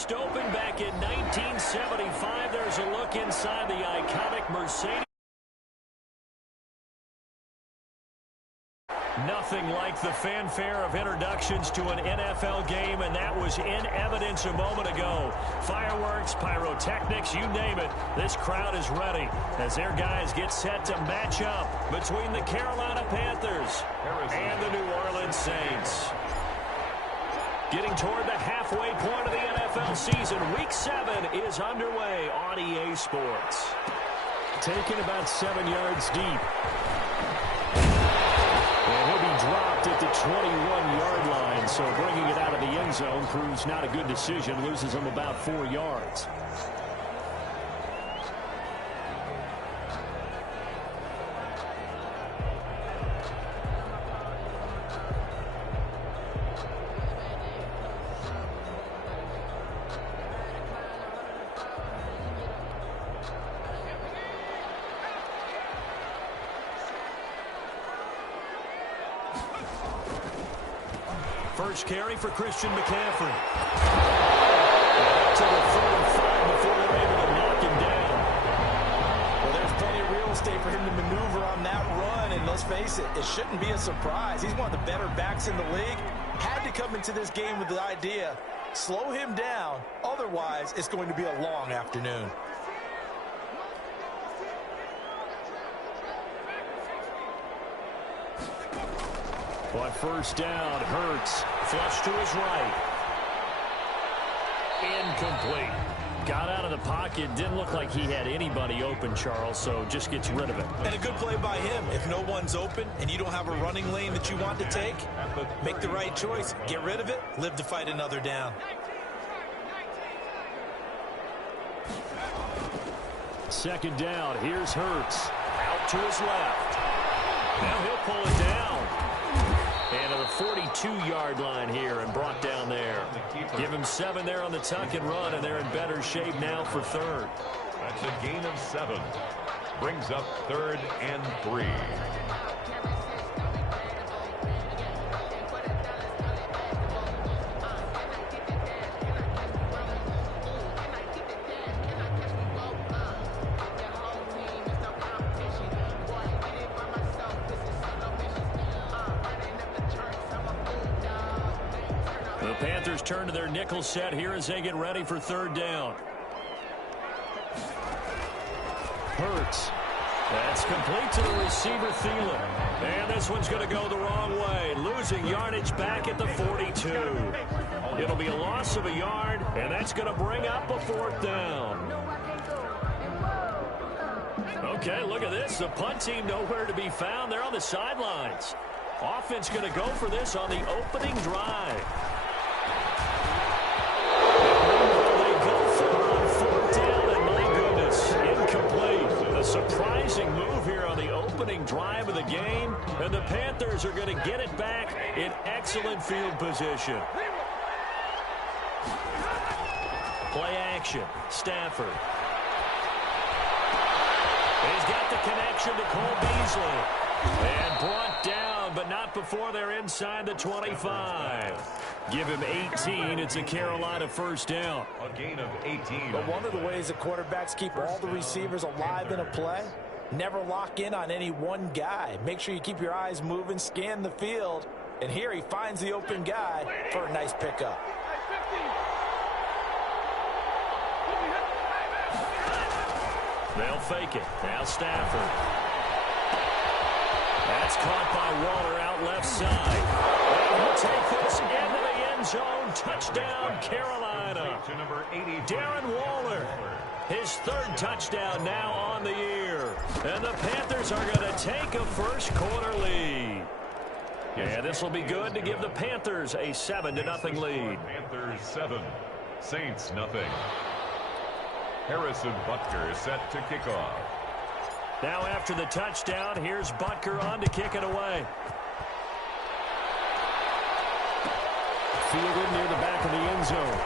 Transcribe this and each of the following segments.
first opened back in 1975. There's a look inside the iconic Mercedes. Nothing like the fanfare of introductions to an NFL game, and that was in evidence a moment ago. Fireworks, pyrotechnics, you name it. This crowd is ready as their guys get set to match up between the Carolina Panthers and the New Orleans Saints. Getting toward the halfway point of the NFL season, Week 7 is underway on EA Sports. Taken about 7 yards deep. And he'll be dropped at the 21-yard line, so bringing it out of the end zone proves not a good decision, loses him about 4 yards. First carry for Christian McCaffrey. To the 35 before they're able to knock him down. Well, there's plenty of real estate for him to maneuver on that run, and let's face it, it shouldn't be a surprise. He's one of the better backs in the league. Had to come into this game with the idea, slow him down, otherwise it's going to be a long afternoon. On first down, Hurts. Flush to his right. Incomplete. Got out of the pocket. Didn't look like he had anybody open, Charles, so just gets rid of it. And a good play by him. If no one's open and you don't have a running lane that you want to take, make the right choice. Get rid of it. Live to fight another down. Second down. Here's Hurts. Out to his left. Now he'll pull it down. And to the 42-yard line here and brought down there. Give him 7 there on the tuck and run, and they're in better shape now for third. That's a gain of 7. Brings up 3rd and 3. The Panthers turn to their nickel set here as they get ready for third down. Hurts. That's complete to the receiver, Thielen. And this one's going to go the wrong way. Losing yardage back at the 42. It'll be a loss of a yard, and that's going to bring up a 4th down. Okay, look at this. The punt team nowhere to be found. They're on the sidelines. Offense going to go for this on the opening drive. A surprising move here on the opening drive of the game, and the Panthers are going to get it back in excellent field position. Play action. Stafford. He's got the connection to Cole Beasley. And brought down, but not before they're inside the 25. Give him 18. It's a Carolina first down. A gain of 18. But one of the ways that quarterbacks keep all the receivers alive in a play, never lock in on any one guy. Make sure you keep your eyes moving, scan the field. And here he finds the open guy for a nice pickup. They'll fake it. Now Stafford. That's caught by Waller out left side. And he'll take this into the end zone. Touchdown, Carolina. Darren Waller. His 3rd touchdown now on the year. And the Panthers are going to take a first quarter lead. Yeah, this will be good to give the Panthers a 7-0 lead. Panthers 7, Saints nothing. Harrison Butker is set to kick off. Now after the touchdown, here's Butker on to kick it away. Fielded near the back of the end zone.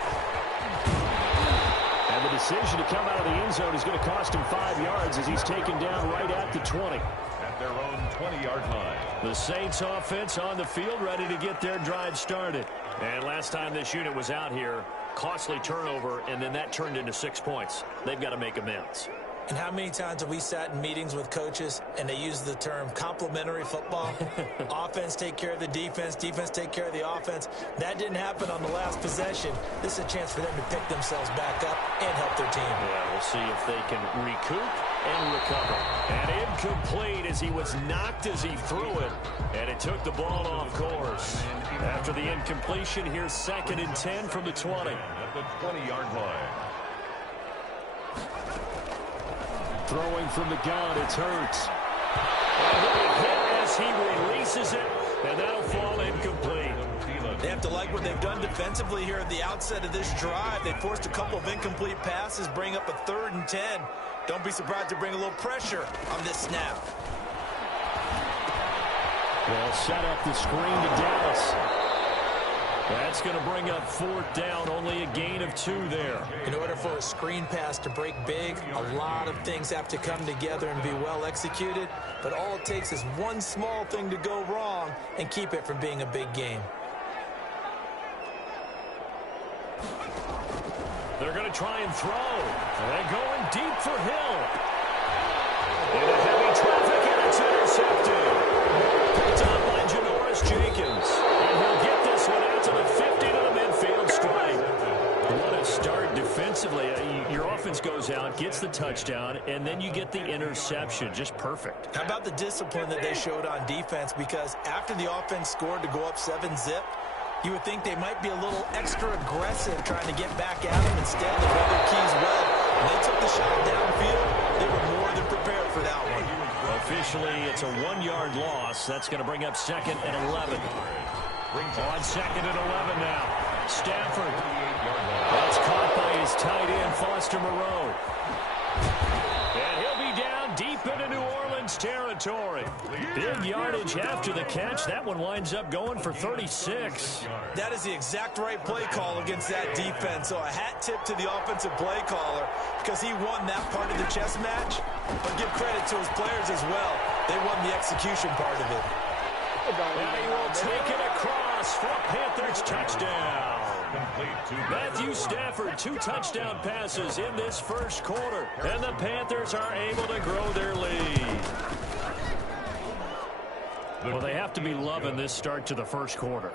And the decision to come out of the end zone is going to cost him 5 yards as he's taken down right at the 20. At their own 20-yard line. The Saints offense on the field ready to get their drive started. And last time this unit was out here, Costly turnover, and then that turned into 6 points. They've got to make amends. And how many times have we sat in meetings with coaches and they use the term complementary football? Offense take care of the defense, defense take care of the offense. That didn't happen on the last possession. This is a chance for them to pick themselves back up and help their team. Yeah, we'll see if they can recoup and recover. And incomplete as he was knocked as he threw it. And it took the ball off course. After the incompletion, here's 2nd and 10 from the 20. At the 20-yard line. Throwing from the gun, it's Hurts. And hit as he releases it, and that'll fall incomplete. They have to like what they've done defensively here at the outset of this drive. They forced a couple of incomplete passes, bring up a 3rd and 10. Don't be surprised to bring a little pressure on this snap. Well, set up the screen to Dallas. That's going to bring up 4th down, only a gain of 2 there. In order for a screen pass to break big, a lot of things have to come together and be well executed. But all it takes is one small thing to go wrong and keep it from being a big game. They're going to try and throw. They're going deep for Hill. Into heavy traffic, and it's intercepted. Picked up by Janoris Jenkins. And he'll get this one out to the 50 to the midfield stripe. What a start defensively. Your offense goes out, gets the touchdown, and then you get the interception. Just perfect. How about the discipline that they showed on defense? Because after the offense scored to go up 7-zip, you would think they might be a little extra aggressive trying to get back at them. Instead, they read their keys well. When they took the shot downfield, they were more than prepared for that one. Officially, it's a 1-yard loss. That's going to bring up 2nd and 11. On 2nd and 11 now. Stafford. That's caught by his tight end, Foster Moreau. And he'll be down deep into New Orleans territory. Big yardage after the catch. That one winds up going for 36. That is the exact right play call against that defense. So a hat tip to the offensive play caller because he won that part of the chess match. But give credit to his players as well. They won the execution part of it. And he will take it across for a Panthers touchdown. Matthew Stafford, 2 touchdown passes in this first quarter. And the Panthers are able to grow their lead. Well, they have to be loving this start to the first quarter.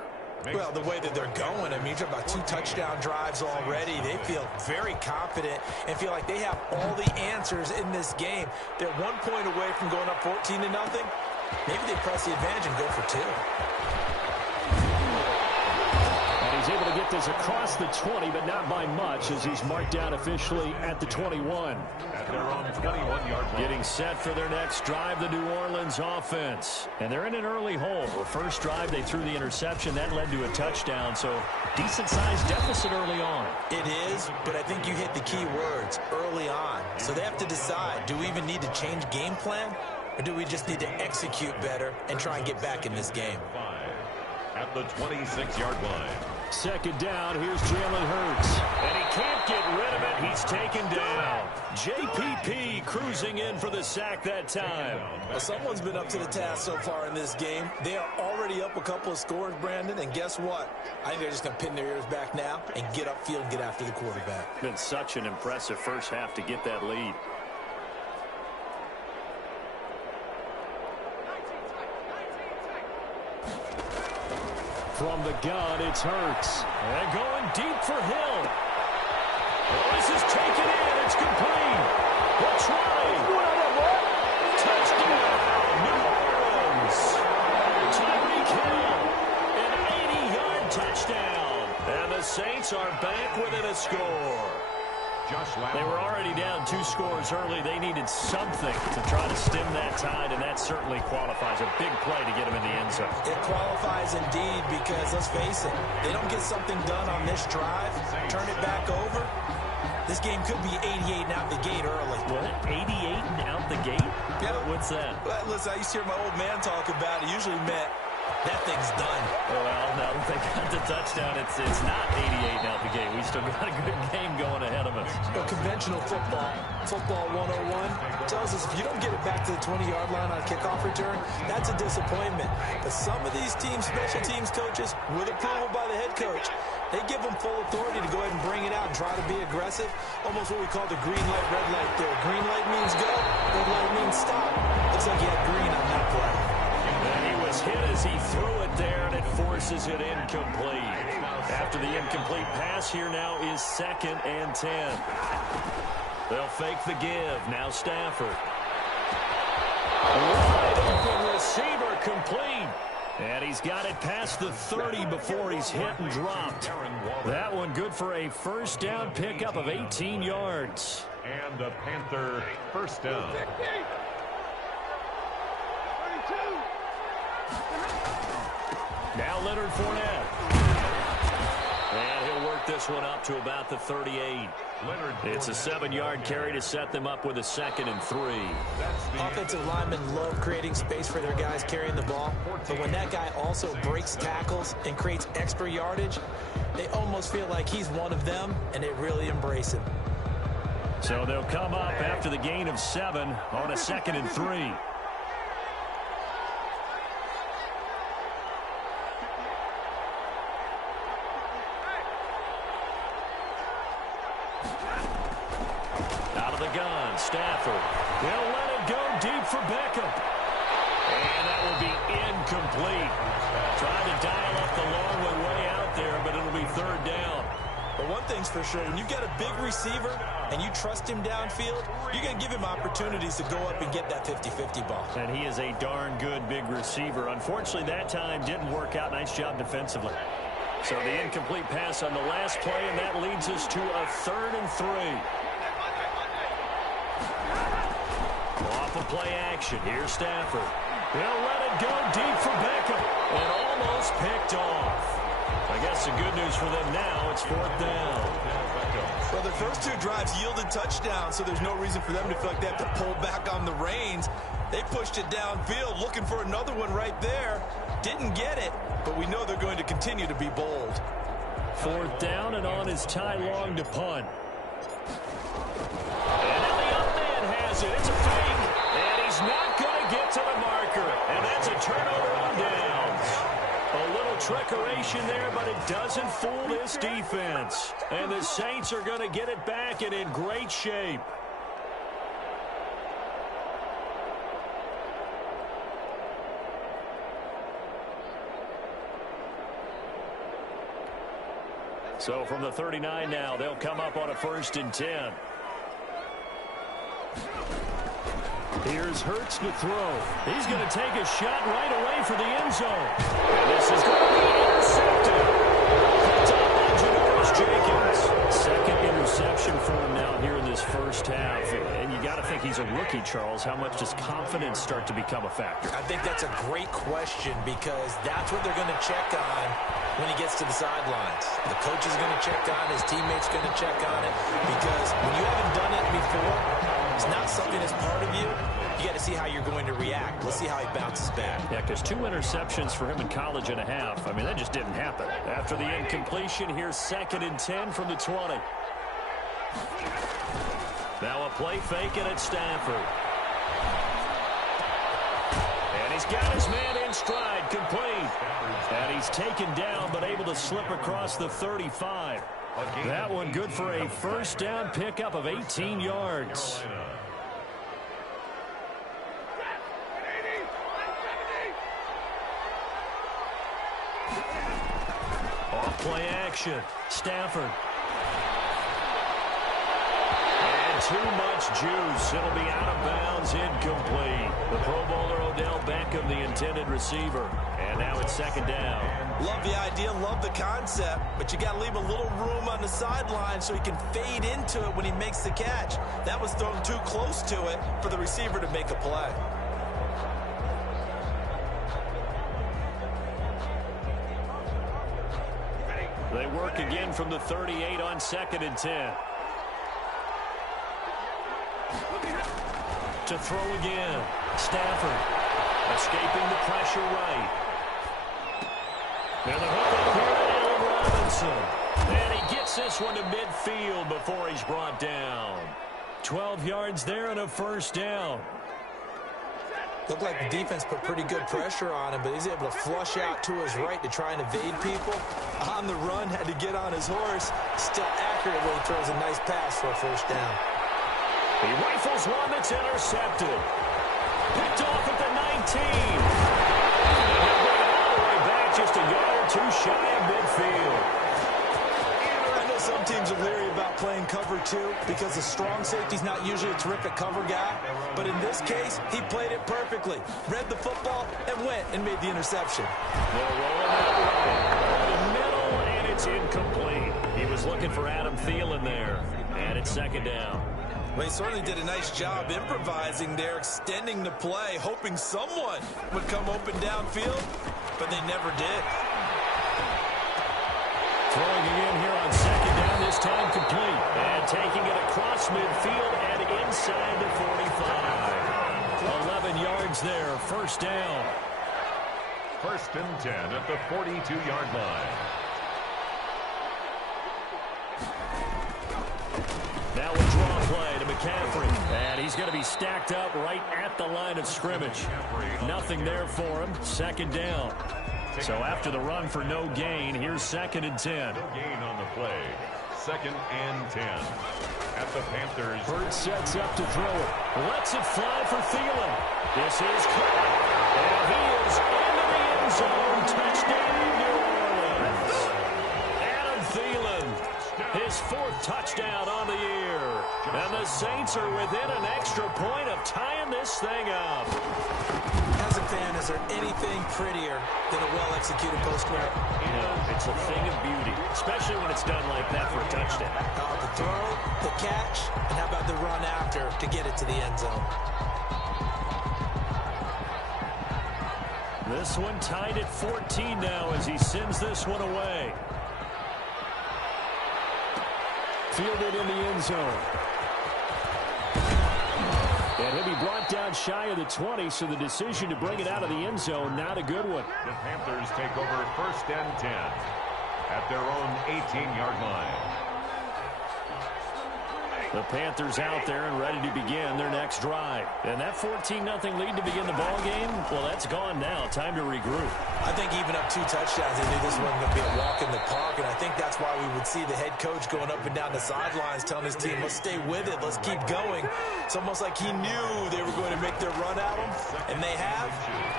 Well, the way that they're going, I mean, you're talking about 2 touchdown drives already. They feel very confident and feel like they have all the answers in this game. They're 1 point away from going up 14-0. Maybe they press the advantage and go for 2. And he's able to get this across the 20, but not by much, as he's marked down officially at the 21. At their own 21-yard line. Getting set for their next drive, the New Orleans offense. And they're in an early hole. The first drive, they threw the interception. That led to a touchdown, so decent-sized deficit early on. It is, but I think you hit the key words, early on. So they have to decide, do we even need to change game plan? Or do we just need to execute better and try and get back in this game? At the 26-yard line. 2nd down, here's Jalen Hurts. And he can't get rid of it. He's taken down. JPP cruising in for the sack that time. Well, someone's been up to the task so far in this game. They are already up a couple of scores, Brandon, and guess what? I think they're just going to pin their ears back now and get upfield and get after the quarterback. Been such an impressive first half to get that lead. From the gun, it's Hurts. And going deep for Hill. Well, this is taken in. It's complete. The try. Touchdown, New Orleans. Tyreek Hill. An 80-yard touchdown. And the Saints are back within a score. They were already down 2 scores early. They needed something to try to stem that tide, and that certainly qualifies. A big play to get them in the end zone. It qualifies indeed because, let's face it, they don't get something done on this drive, turn it back over, this game could be 88 and out the gate early. What? 88 and out the gate? Yeah. What's that? Well, listen, I used to hear my old man talk about it. Usually meant That thing's done. Well, now that they got the touchdown, it's not 88 now the game. We still got a good game going ahead of us. Well, conventional football 101, tells us if you don't get it back to the 20-yard line on a kickoff return, that's a disappointment. But some of these teams, special teams coaches, with approval by the head coach, they give them full authority to go ahead and bring it out and try to be aggressive. Almost what we call the green light, red light there. Green light means go, red light means stop. Looks like he had green on that play. And he was hit as he threw it there, and it forces it incomplete. After the incomplete pass, here now is 2nd and 10. They'll fake the give. Now Stafford. Wide open receiver complete. And he's got it past the 30 before he's hit and dropped. That one good for a first down pickup of 18 yards. And the Panther first down. Now Leonard Fournette. And he'll work this one up to about the 38. It's a 7-yard carry to set them up with a 2nd and 3. Offensive linemen love creating space for their guys carrying the ball. But when that guy also breaks tackles and creates extra yardage, they almost feel like he's one of them, and they really embrace him. So they'll come up after the gain of 7 on a 2nd and 3. Stafford. They'll let it go deep for Beckham. And that will be incomplete. Trying to dial up the long way out there, but it'll be 3rd down. But one thing's for sure, when you've got a big receiver and you trust him downfield, you're going to give him opportunities to go up and get that 50-50 ball. And he is a darn good big receiver. Unfortunately, that time didn't work out. Nice job defensively. So the incomplete pass on the last play, and that leads us to a 3rd and 3. Off of play action. Here's Stafford. They'll let it go deep for Beckham. And almost picked off. I guess the good news for them now, it's 4th down. Well, their first 2 drives yielded touchdowns, so there's no reason for them to feel like they have to pull back on the reins. They pushed it downfield, looking for another one right there. Didn't get it, but we know they're going to continue to be bold. 4th down, and on is Ty Long to punt. And now the up man has it. It's a fake. And he's not going to get to the marker. And that's a turnover on downs. A little trickeration there, but it doesn't fool this defense. And the Saints are going to get it back and in great shape. So from the 39 now, they'll come up on a 1st and 10. Here's Hurts to throw. He's going to take a shot right away for the end zone. And this is going to be intercepted. Picked up by Janoris Jenkins. 2nd interception for him now here in this first half. And you got to think he's a rookie, Charles. How much does confidence start to become a factor? I think that's a great question because that's what they're going to check on when he gets to the sidelines. The coach is going to check on, his teammates going to check on it, because when you haven't done it before, it's not something that's part of you. You got to see how you're going to react. Let's see how he bounces back. Yeah, because 2 interceptions for him in college and a half. I mean, that just didn't happen. After the incompletion, here's 2nd and 10 from the 20. Now a play fake, and it's Stafford. And he's got his man in stride, complete. And he's taken down, but able to slip across the 35. That one good for a first down pickup of 18 yards. Off play action. Stafford. And too much juice. It'll be out of bounds, incomplete. The Pro Bowler Odell Beckham, the intended receiver. And now it's 2nd down. Love the idea, love the concept, but you got to leave a little room on the sideline so he can fade into it when he makes the catch. That was thrown too close to it for the receiver to make a play. They work again from the 38 on 2nd and 10. To throw again. Stafford escaping the pressure right. And the hook up here to Allen Robinson. And he gets this one to midfield before he's brought down. 12 yards there and a first down. Looked like the defense put pretty good pressure on him, but he's able to flush out to his right to try and evade people. On the run, had to get on his horse. Still accurate when he throws a nice pass for a first down. He rifles one that's intercepted. Picked off at the 19. And they'll bring it all the way back just a yard or two shy of midfield. I know some teams are leery about playing cover two because the strong safety's not usually a terrific cover guy. But in this case, he played it perfectly. Read the football and went and made the interception. They'll roll it out right. The middle, and it's incomplete. He was looking for Adam Thielen there. And it's second down. Well, he certainly did a nice job improvising there, extending the play, hoping someone would come open downfield, but they never did. Throwing again here on second down, this time complete. And taking it across midfield and inside the 45. 11 yards there, first down. First and 10 at the 42-yard line. Now a draw play to McCaffrey. And he's going to be stacked up right at the line of scrimmage. Nothing there for him. Second down. So after the run for no gain, here's second and 10. No gain on the play. Second and 10 at the Panthers. Bird sets up to throw it. Lets it fly for Thielen. This is caught. And he is into the end zone. Touchdown, New Orleans. Adam Thielen, his fourth touchdown on the year. And the Saints are within an extra point of tying this thing up. As a fan, is there anything prettier than a well-executed post route? No, it's a thing of beauty, especially when it's done like that for a touchdown. The throw, the catch, and how about the run after to get it to the end zone? This one tied at 14 now as he sends this one away. Fielded in the end zone. And he'll be brought down shy of the 20, so the decision to bring it out of the end zone, not a good one. The Panthers take over first and 10 at their own 18-yard line. The Panthers out there and ready to begin their next drive. And that 14-0 lead to begin the ball game, well, that's gone now. Time to regroup. I think even up 2 touchdowns, they knew this wasn't going to be a walk in the park, and I think that's why we would see the head coach going up and down the sidelines telling his team, let's stay with it, let's keep going. It's almost like he knew they were going to make their run at him, and they have.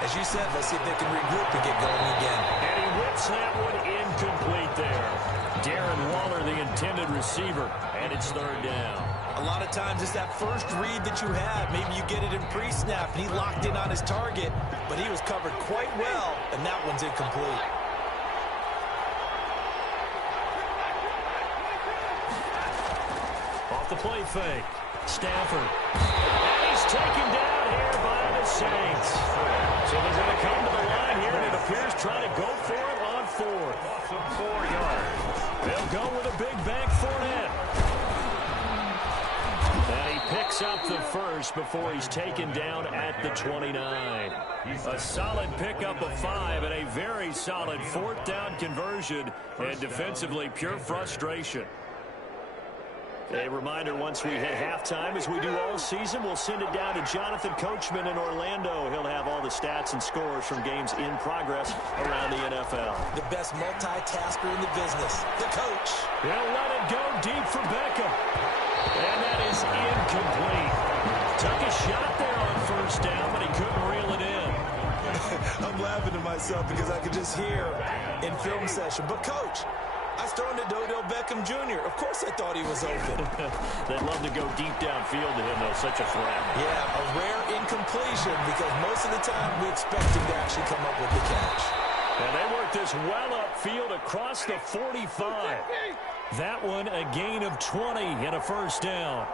As you said, let's see if they can regroup and get going again. And he whips that one incomplete there. Darren Waller, the intended receiver, and it's third down. A lot of times it's that first read that you have. Maybe you get it in pre-snap, and he locked in on his target, but he was covered quite well, and that one's incomplete. Off the play fake. Stafford. And he's taken down here by the Saints. So they're going to come to the line here, and it appears trying to go for it on fourth. Loss of 4 yards. They'll go with a big bank Fournette. And he picks up the first before he's taken down at the 29. A solid pickup of 5 and a very solid fourth down conversion. And defensively, pure frustration. A reminder, once we hit halftime, as we do all season, we'll send it down to Jonathan Coachman in Orlando. He'll have all the stats and scores from games in progress around the NFL. The best multitasker in the business, the coach. He'll let it go deep for Beckham. And that is incomplete. Took a shot there on first down, but he couldn't reel it in. I'm laughing to myself because I could just hear in film session, but coach, I was throwing to Odell Beckham Jr. Of course I thought he was open. They'd love to go deep downfield to him, though. Such a threat. Yeah, a rare incompletion because most of the time we expect him to actually come up with the catch. And they work this well upfield across the 45. That one a gain of 20 and a first down.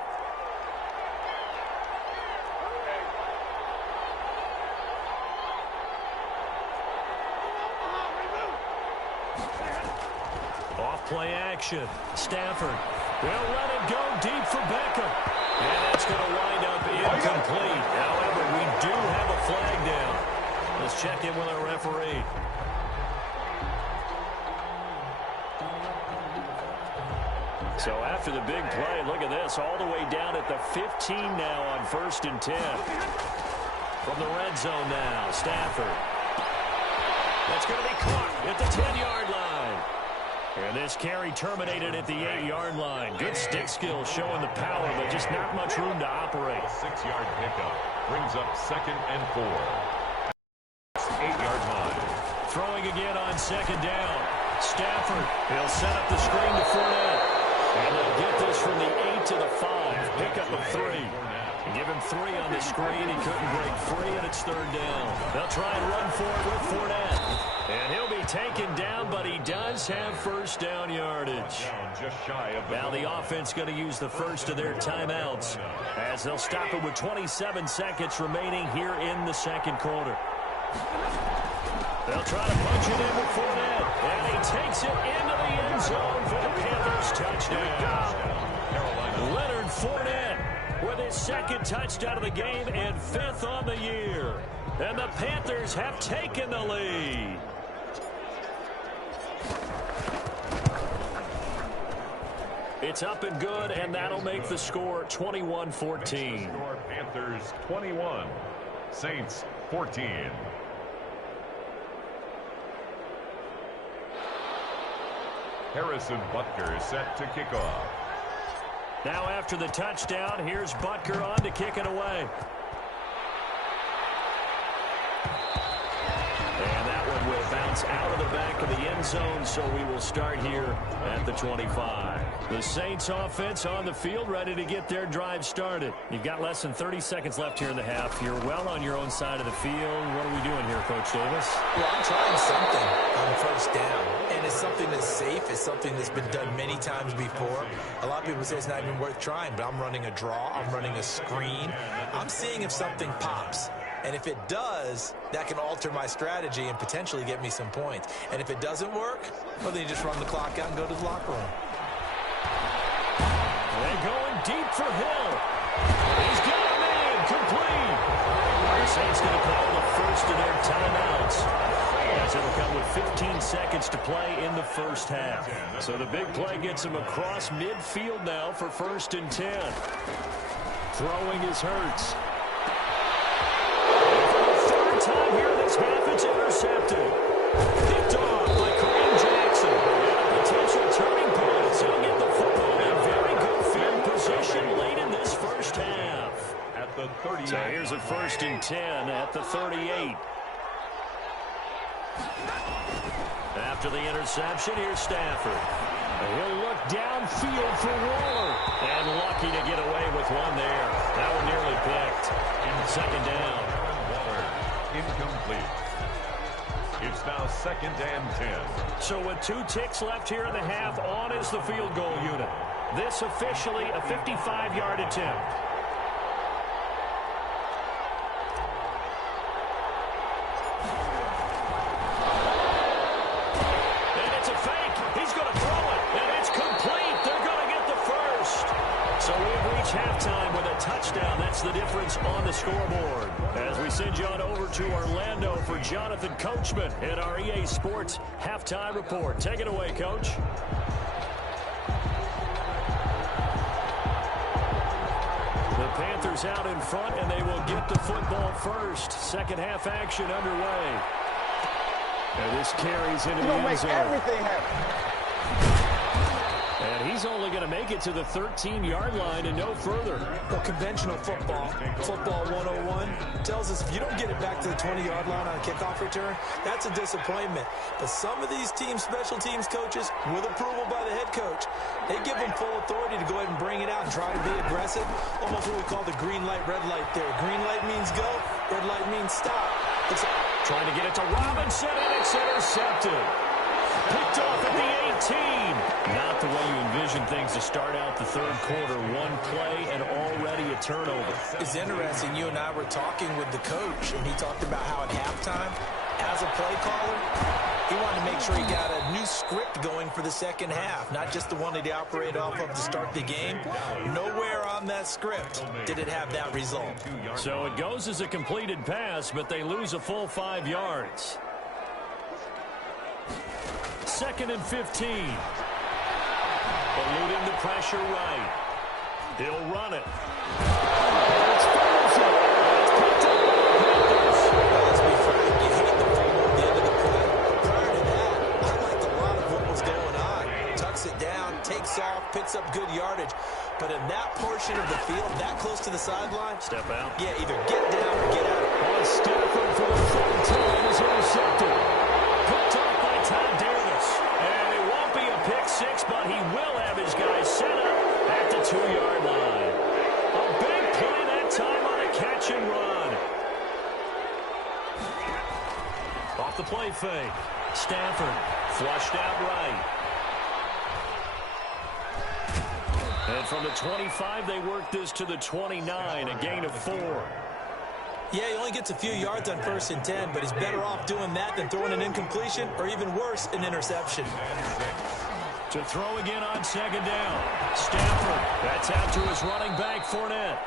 Play action. Stafford will let it go deep for Beckham. And that's going to wind up incomplete. However, we do have a flag down. Let's check in with our referee. So after the big play, look at this, all the way down at the 15 now on 1st and 10. From the red zone now, Stafford. That's going to be caught at the 10-yard line. And this carry terminated at the 8-yard line. Good stick skills showing the power, but just not much room to operate. 6-yard pickup brings up 2nd and 4. 8-yard line. Throwing again on 2nd down. Stafford, he'll set up the screen to Fournette. And they'll get this from the 8 to the 5. Pickup of 3. Give him 3 on the screen. He couldn't break free, and it's 3rd down. They'll try and run for it with Fournette. And he'll be taken down, but he does have 1st down yardage. Now the offense going to use the first of their timeouts as they'll stop it with 27 seconds remaining here in the 2nd quarter. They'll try to punch it in with Fournette. And he takes it into the end zone for the Panthers touchdown. Leonard Fournette with his 2nd touchdown of the game and 5th on the year. And the Panthers have taken the lead. It's up and good, and that'll make the score 21-14. Panthers 21, Saints 14. Harrison Butker is set to kick off. Now after the touchdown, here's Butker on to kick it away. And that one will bounce out of the back of the end zone, so we will start here at the 25. The Saints offense on the field, ready to get their drive started. You've got less than 30 seconds left here in the half. You're well on your own side of the field. What are we doing here, Coach Davis? Well, I'm trying something on 1st down. And it's something that's safe. It's something that's been done many times before. A lot of people say it's not even worth trying, but I'm running a draw. I'm running a screen. I'm seeing if something pops. And if it does, that can alter my strategy and potentially get me some points. And if it doesn't work, well, then you just run the clock out and go to the locker room. They're going deep for Hill. He's got a man complete. The Saints going to call the first of their timeouts, as it'll come with 15 seconds to play in the 1st half. So the big play gets him across midfield now for 1st and 10. Throwing is Hurts. Time here in this half, it's intercepted. Picked off by Kareem Jackson. Potential turning points. He'll get the football in very good field position late in this 1st half. At the 38. So here's a 1st and 10 at the 38. After the interception, here's Stafford. He'll look downfield for Waller. And lucky to get away with one there. That one nearly picked. 2nd down. Incomplete. It's now 2nd and 10. So with 2 ticks left here in the half, on is the field goal unit. This officially a 55-yard attempt. And it's a fake. He's going to throw it. And it's complete. They're going to get the first. So we've reached halftime with a touchdown. That's the difference on the scoreboard. As we send you on over to Orlando for Jonathan Coachman in our EA Sports Halftime Report. Take it away, Coach. The Panthers out in front, and they will get the football first. 2nd half action underway. And this carries into the end zone. Everything happen. And he's only going to make it to the 13-yard line and no further. Well, conventional football 101, tells us if you don't get it back to the 20-yard line on a kickoff return, that's a disappointment. But some of these teams, special teams coaches, with approval by the head coach, they give them full authority to go ahead and bring it out and try to be aggressive. Almost what we call the green light, red light theory. Green light means go, red light means stop. Trying to get it to Robinson, and it's intercepted. Picked off at the 18. Not the way you envision things to start out the 3rd quarter. One play and already a turnover. It's interesting. You and I were talking with the coach, and he talked about how at halftime, as a play caller, he wanted to make sure he got a new script going for the 2nd half, not just the one that he operated off of to start the game. Nowhere on that script did it have that result. So it goes as a completed pass, but they lose a full 5 yards. 2nd and 15. Eluding the pressure right. He'll run it. Let's be frank, you hate the fumble at the end of the play. But prior to that, I liked a lot of what was going on. Tucks it down, takes off, picks up good yardage. But in that portion of the field, that close to the sideline, step out. Yeah, either get down or get out. Stafford for the third time is intercepted. Picked off by Todd Davis. And it won't be a pick six, but he will have his guys set up at the 2-yard line. A big play that time on a catch and run. Off the play fake. Stafford flushed out right. And from the 25, they work this to the 29, a gain of 4. Yeah, he only gets a few yards on 1st and 10, but he's better off doing that than throwing an incompletion or even worse, an interception. To throw again on 2nd down. Stafford, that's out to his running back, Fournette.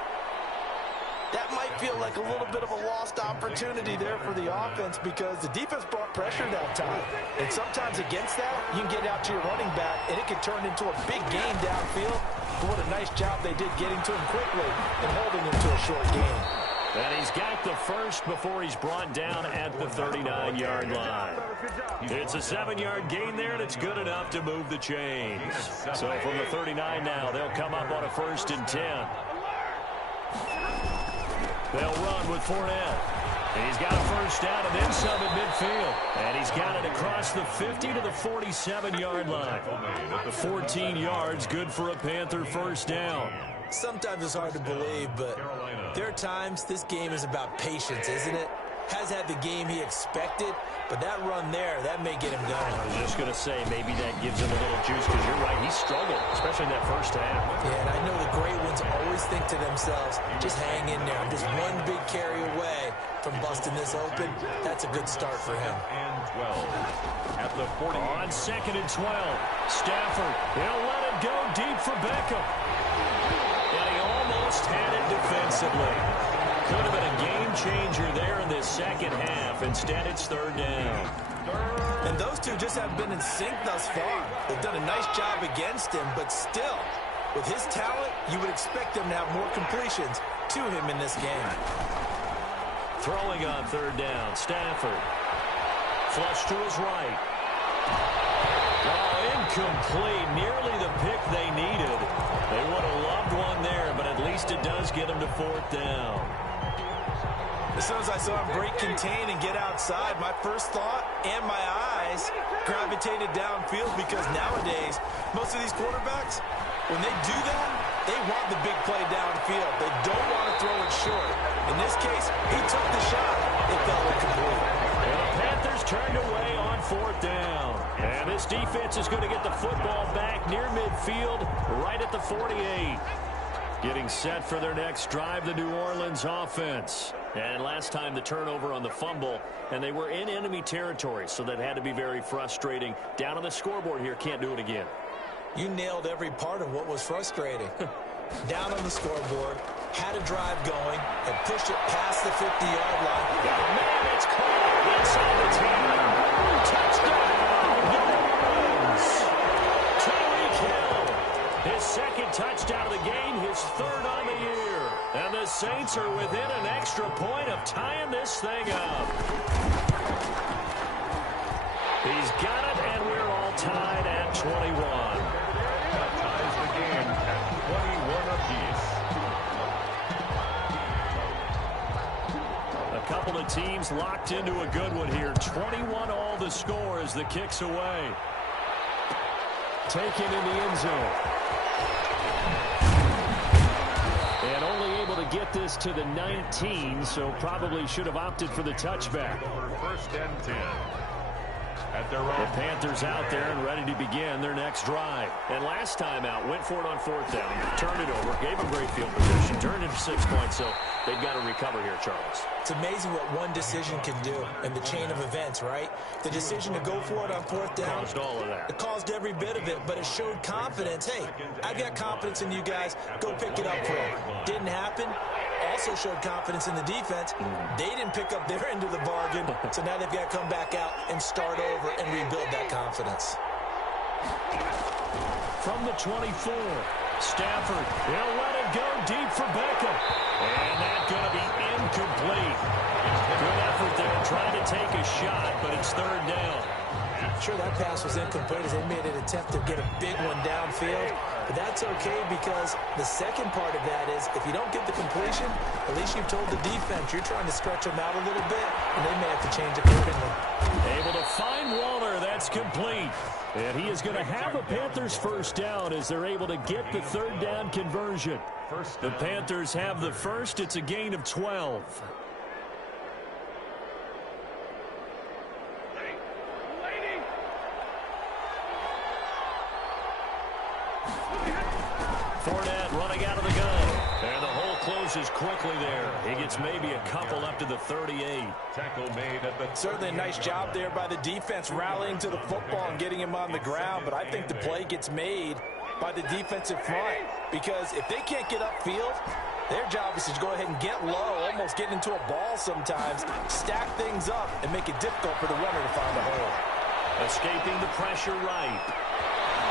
That might feel like a little bit of a lost opportunity there for the offense because the defense brought pressure that time. And sometimes against that, you can get out to your running back, and it can turn into a big gain downfield. But what a nice job they did getting to him quickly and holding him to a short gain. And he's got the first before he's brought down at the 39-yard line. It's a 7-yard gain there, and it's good enough to move the chains. So from the 39 now, they'll come up on a 1st and 10. They'll run with Fournette. And he's got a first down and then some at midfield. And he's got it across the 50 to the 47-yard line. 14 yards, good for a Panther first down. Sometimes it's hard to believe, but there are times this game is about patience, isn't it? Has had the game he expected, but that run there, that may get him going. I was just going to say, maybe that gives him a little juice, because you're right, he struggled, especially in that first half. Yeah, and I know the great ones always think to themselves, just hang in there. I'm just one big carry away from busting this open. That's a good start for him. And 12 at the 40. On 2nd and 12, Stafford, he'll let it go deep for Beckham. And he almost had it defensively. Could have been a game changer there in this second half. Instead, it's 3rd down. And those two just haven't been in sync thus far. They've done a nice job against him, but still, with his talent, you would expect them to have more completions to him in this game. Throwing on 3rd down, Stafford. Flush to his right. Oh, incomplete. Nearly the pick they needed. They would have loved one there, but at least it does get them to 4th down. As soon as I saw him break contain and get outside, my first thought and my eyes gravitated downfield because nowadays, most of these quarterbacks, when they do that, they want the big play downfield. They don't want to throw it short. In this case, he took the shot. It fell incomplete. And the Panthers turned away on 4th down. And this defense is going to get the football back near midfield, right at the 48. Getting set for their next drive, the New Orleans offense. And last time the turnover on the fumble, and they were in enemy territory, so that had to be very frustrating. Down on the scoreboard here, can't do it again. You nailed every part of what was frustrating. Down on the scoreboard, had a drive going, and pushed it past the 50-yard line. Oh, man, it's caught inside the 10. Touchdown, New Orleans. Tyreek Hill, his 2nd touchdown of the game, his 3rd on the year. And the Saints are within an extra point of tying this thing up. He's got it, and we're all tied at 21. That ties the game at 21 apiece. A couple of teams locked into a good one here. 21 all the score as the kick's away. Taken in the end zone. And only able to get this to the 19, so probably should have opted for the touchback. Over 1st and 10. At their The own. Panthers out there and ready to begin their next drive. And last time out, went for it on 4th down. Turned it over, gave them great field position, turned it to 6 points, so they've got to recover here, Charles. It's amazing what one decision can do in the chain of events, right? The decision to go for it on 4th down. Caused all of that. It caused every bit of it, but it showed confidence. Hey, I got confidence in you guys. Go pick it up for them. Didn't happen. Also showed confidence in the defense. They didn't pick up their end of the bargain, so now they've got to come back out and start over and rebuild that confidence. From the 24, Stafford, he'll let it go deep for Beckham. And that's going to be incomplete. Good effort there trying to take a shot, but it's third down. Sure, that pass was incomplete as they made an attempt to get a big one downfield. But that's okay because the second part of that is if you don't get the completion, at least you've told the defense you're trying to stretch them out a little bit, and they may have to change accordingly. Able to find Waller. That's complete. And he is going to have a Panthers first down as they're able to get the third down conversion. The Panthers have the first. It's a gain of 12. Fournette running out of the gun. And the hole closes quickly there. He gets maybe a couple up to the 38. Tackle made at the Certainly a nice job there by the defense rallying to the football and getting him on the ground. But I think the play gets made by the defensive front because if they can't get upfield, their job is to go ahead and get low, almost get into a ball sometimes, stack things up, and make it difficult for the runner to find a hole. Escaping the pressure right.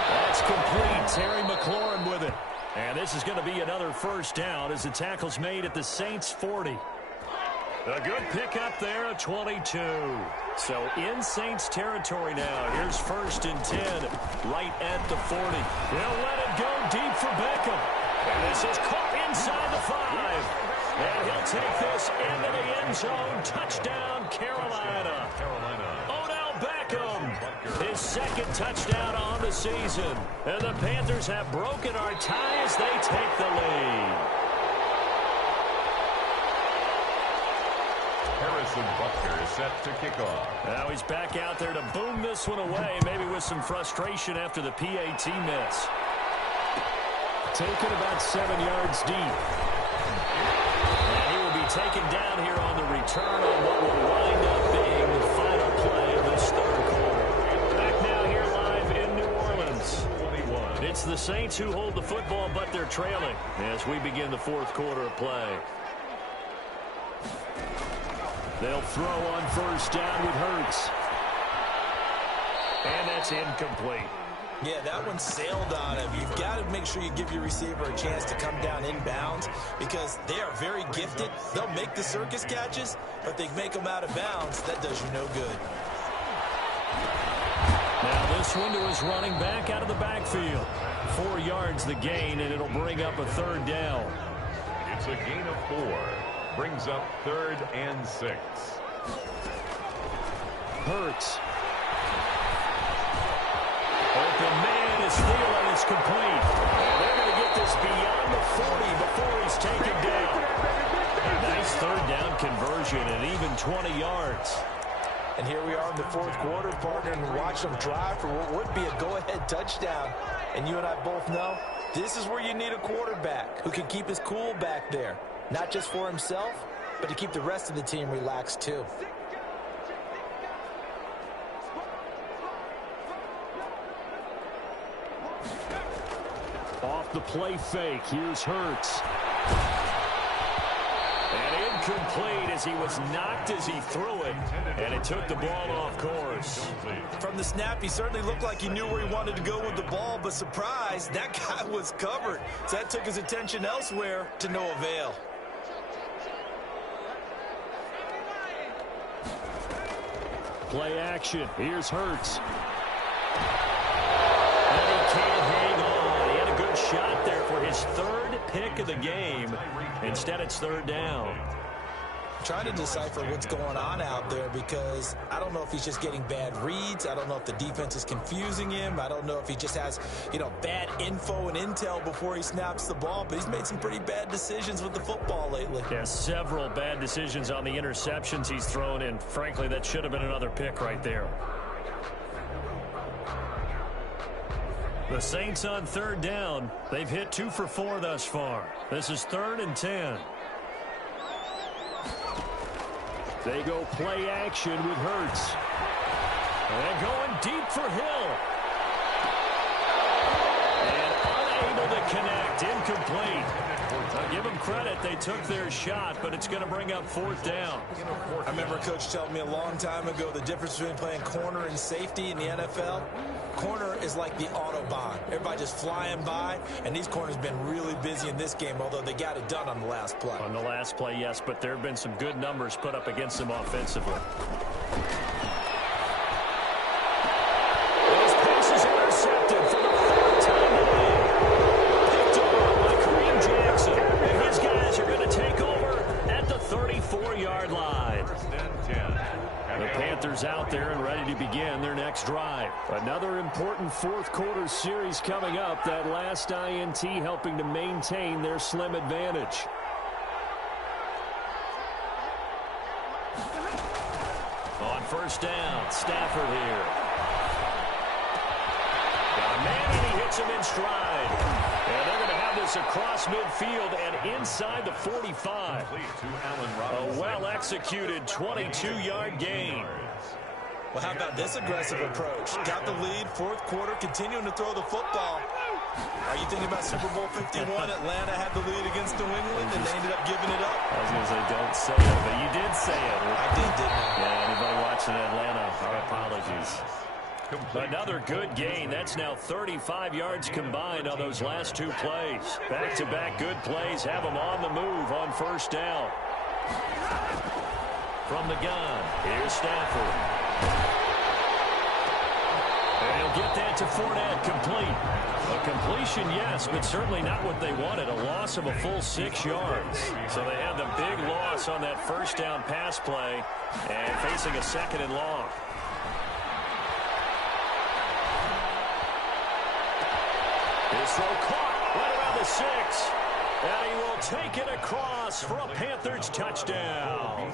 That's complete. Terry McLaurin with it. And this is going to be another first down as the tackle's made at the Saints 40. A good pickup there at 22. So in Saints territory now. Here's first and 10 right at the 40. They'll let it go deep for Beckham. And this is caught inside the 5. And he'll take this into the end zone. Touchdown, Carolina. Odell Beckham, his second touchdown on the season. And the Panthers have broken our tie as they take the lead. Harrison Butker is set to kick off. Now he's back out there to boom this one away, maybe with some frustration after the PAT miss. Taken about 7 yards deep. And he will be taken down here on the return on what will wind up being the final play of this third quarter. Back now here live in New Orleans. It's the Saints who hold the football, but they're trailing as we begin the fourth quarter of play. They'll throw on first down with Hurts. And that's incomplete. Yeah, that one sailed on him. You've got to make sure you give your receiver a chance to come down inbounds because they are very gifted. They'll make the circus catches, but they make them out of bounds. That does you no good. Now this one to his running back out of the backfield. 4 yards the gain, and it'll bring up a third down. It's a gain of 4. Brings up 3rd and 6. Hurts. Open man is Thielen. It's complete. They're going to get this beyond the 40 before he's taken down. A nice third down conversion and even 20 yards. And here we are in the fourth quarter, partner, and watch them drive for what would be a go-ahead touchdown. And you and I both know this is where you need a quarterback who can keep his cool back there. Not just for himself, but to keep the rest of the team relaxed too. Off the play fake, here's Hurts. And incomplete as he was knocked as he threw it. And it took the ball off course. From the snap, he certainly looked like he knew where he wanted to go with the ball, but surprise, that guy was covered. So that took his attention elsewhere to no avail. Play action. Here's Hurts. And he can't hang on. He had a good shot there for his third pick of the game. Instead, it's third down. Trying to decipher what's going on out there because I don't know if he's just getting bad reads. I don't know if the defense is confusing him. I don't know if he just has, bad info and intel before he snaps the ball. But he's made some pretty bad decisions with the football lately. Yeah, several bad decisions on the interceptions he's thrown in. Frankly, that should have been another pick right there. The Saints on third down. They've hit 2 for 4 thus far. This is 3rd and 10. They go play action with Hurts. And going deep for Hill. And unable to connect. Incomplete. Give them credit. They took their shot, but it's going to bring up fourth down. I remember Coach telling me a long time ago the difference between playing corner and safety in the NFL. Corner is like the Autobahn. Everybody just flying by, and these corners have been really busy in this game, although they got it done on the last play. On the last play, yes, but there have been some good numbers put up against them offensively. Those passes intercepted for the third time today. Picked off by Kareem Jackson, and his guys are going to take over at the 34-yard line. First and 10. The Panthers out there and ready to begin their next drive. Another important fourth quarter series coming up. That last INT helping to maintain their slim advantage. On first down, Stafford here. Got a man and he hits him in stride. And they're going to have this across midfield and inside the 45. A well-executed 22-yard gain. Well, how about this aggressive approach? Got the lead, fourth quarter, continuing to throw the football. Are you thinking about Super Bowl 51? Atlanta had the lead against New England, and they ended up giving it up. I was going to say, don't say it, but you did say it. I did, didn't I? Yeah, anybody watching Atlanta, our apologies. Another good gain. That's now 35 yards combined on those last two plays. Back-to-back good plays have them on the move on first down. From the gun, here's Stafford. And he'll get that to Fournette, complete. A completion, yes, but certainly not what they wanted. A loss of a full 6 yards. So they had the big loss on that first down pass play and facing a second and long. His throw caught right around the 6. And he will take it across for a Panthers touchdown.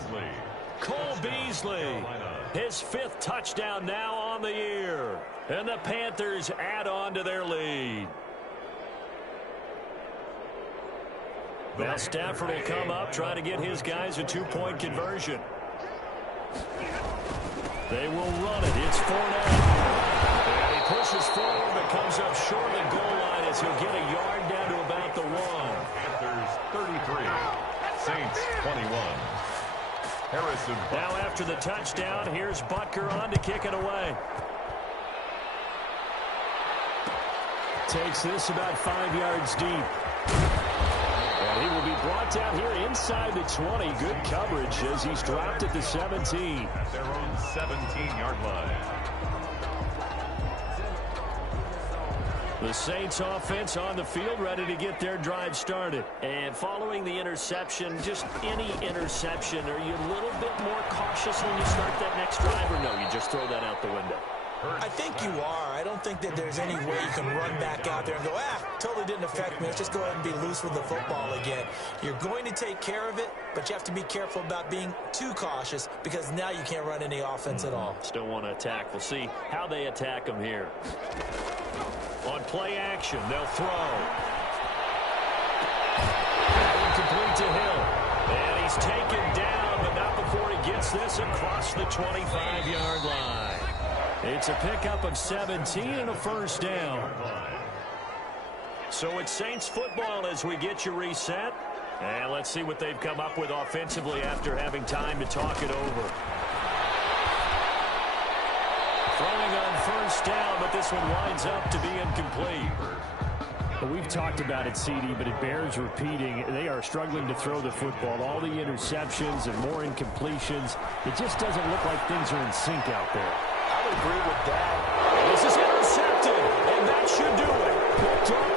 Cole Beasley, his 5th touchdown now on the year. And the Panthers add on to their lead. Now Stafford will come up, try to get his guys a 2-point conversion. They will run it. It's Fournette. And he pushes forward, but comes up short of the goal line as he'll get a yard down to about the 1. Panthers 33, Saints 21. Harrison. Now after the touchdown, here's Butker on to kick it away. Takes this about 5 yards deep. And he will be brought down here inside the 20. Good coverage as he's dropped at the 17. At their own 17-yard line. The Saints offense on the field, ready to get their drive started. And following the interception, just any interception, are you a little bit more cautious when you start that next drive, or no, you just throw that out the window? I think you are. I don't think that there's any way you can run back out there and go, totally didn't affect me. Let's just go ahead and be loose with the football again. You're going to take care of it, but you have to be careful about being too cautious because now you can't run any offense at all. Still want to attack. We'll see how they attack them here. On play action, they'll throw. Incomplete to Hill. And he's taken down, but not before he gets this across the 25-yard line. It's a pickup of 17 and a first down. So it's Saints football as we get you reset. And let's see what they've come up with offensively after having time to talk it over. Throwing on first down, but this one winds up to be incomplete. Well, we've talked about it, CD, but it bears repeating. They are struggling to throw the football. All the interceptions and more incompletions. It just doesn't look like things are in sync out there. I would agree with that. This is intercepted, and that should do it. Picked up